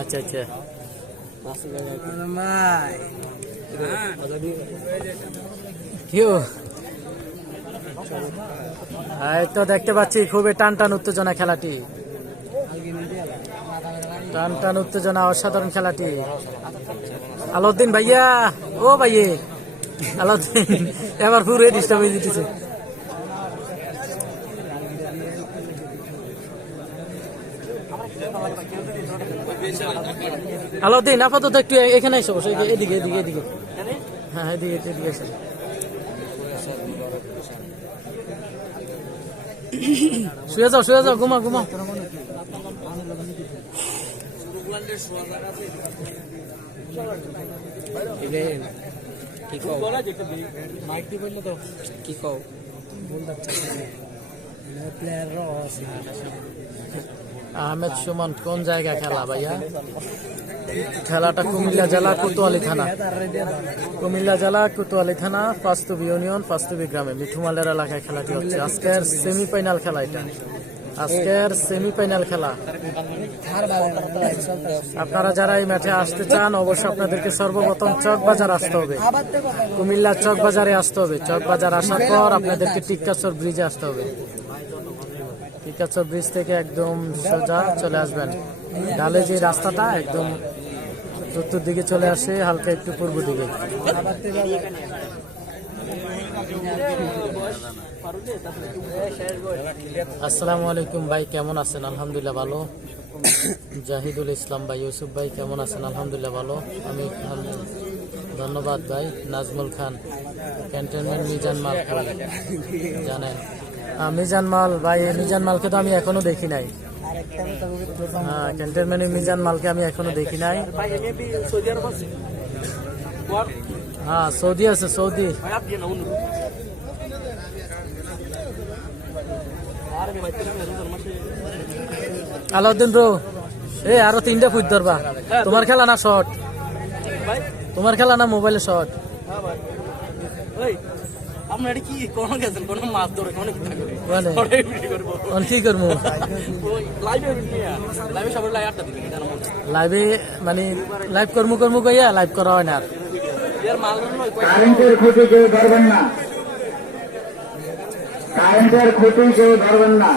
আচ্ছা আচ্ছা কেউ এই তো দেখতে পাচ্ছি খুবই টান টান উত্তেজনা খেলাটি, টান টান উত্তেজনা, অসাধারণ খেলাটি। আলাউদ্দিন ভাইয়া, ও ভাইয়ে আলাউদ্দিন এবার পুরো ডিস্টার্ব হয়ে যেতেছে। আলাউদ্দিন আপাতত একটু এখানে এসে বসো, এদিকে এদিকে এদিকে, হ্যাঁ এদিকে এদিকে এসে। শুয়ে যাও শুয়ে যাও, ঘুমা ঘুমা। আহমেদ সুমন কোন জায়গা খেলা ভাইয়া? খেলাটা কুমিল্লা জেলা কোতোয়ালি থানা, কুমিল্লা জেলা কোতোয়ালি থানা ফাস্তবি ইউনিয়ন ফাস্তবি গ্রামে মিঠুমালের এলাকায় খেলাটি হচ্ছে। আজকের সেমিফাইনাল খেলা, এটা আজকের সেমিফাইনাল খেলা। আপনারা যারা এই ম্যাচে আসতে চান অবশ্যই আপনাদেরকে সর্বপ্রথম চকবাজার আসতে হবে, কুমিল্লা চকবাজারে আসতে হবে। চকবাজার আসার পর আপনাদেরকে টিক্কাচর ব্রিজে আসতে হবে। টিক্কাচর ব্রিজ থেকে একদম সোজা চলে আসবেন, ডালে যে রাস্তাটা একদম উত্তর দিকে চলে আসে, হালকা একটু পূর্ব দিকে। আসসালামু আলাইকুম ভাই, কেমন আছেন? আলহামদুলিল্লাহ ভালো। জাহিদুল ইসলাম ভাই, ইউসুফ ভাই কেমন আছেন? আলহামদুলিল্লাহ ভালো। আমি ধন্যবাদ ভাই। নাজমুল খান, ক্যান্টনমেন্ট মিজান মাল জানেন? মিজান মাল ভাই, মিজান মালকে তো আমি এখনো দেখি নাই। হ্যাঁ, ক্যান্টনমেন্টের মিজান মালকে আমি এখনো দেখি নাই। হ্যাঁ সৌদি আছে, সৌদি। আলাউদ্দিন ব্রো, এই আরো 3টা ফুট ধরবা। তোমার খেলা না শর্ট? তোমার খেলা না মোবাইলে শর্ট? কি করবো লাইভে, মানে লাইভ কর্মু কর্মু কইয়া লাইভ করা হয় না। কারেন্টের খুঁটি কেউ ধরবেন না, কারেন্টের খুঁটি কেউ ধরবেন না।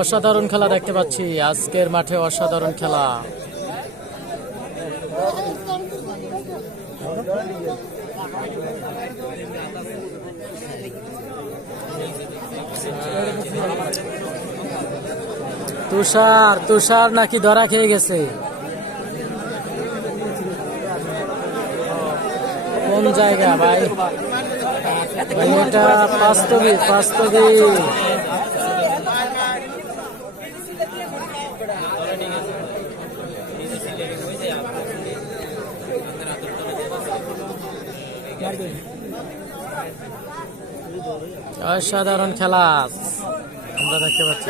অসাধারণ খেলা দেখতে পাচ্ছি আজকের মাঠে, অসাধারণ খেলা। তুষার, তুষার নাকি ধরা খেয়ে গেছে? কোন জায়গা ভাই? ভাই এটা বাস্তবী, বাস্তবী। অসাধারণ খেলা আমরা দেখতে পাচ্ছি,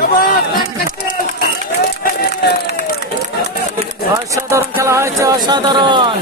অসাধারণ খেলা হয়েছে, অসাধারণ।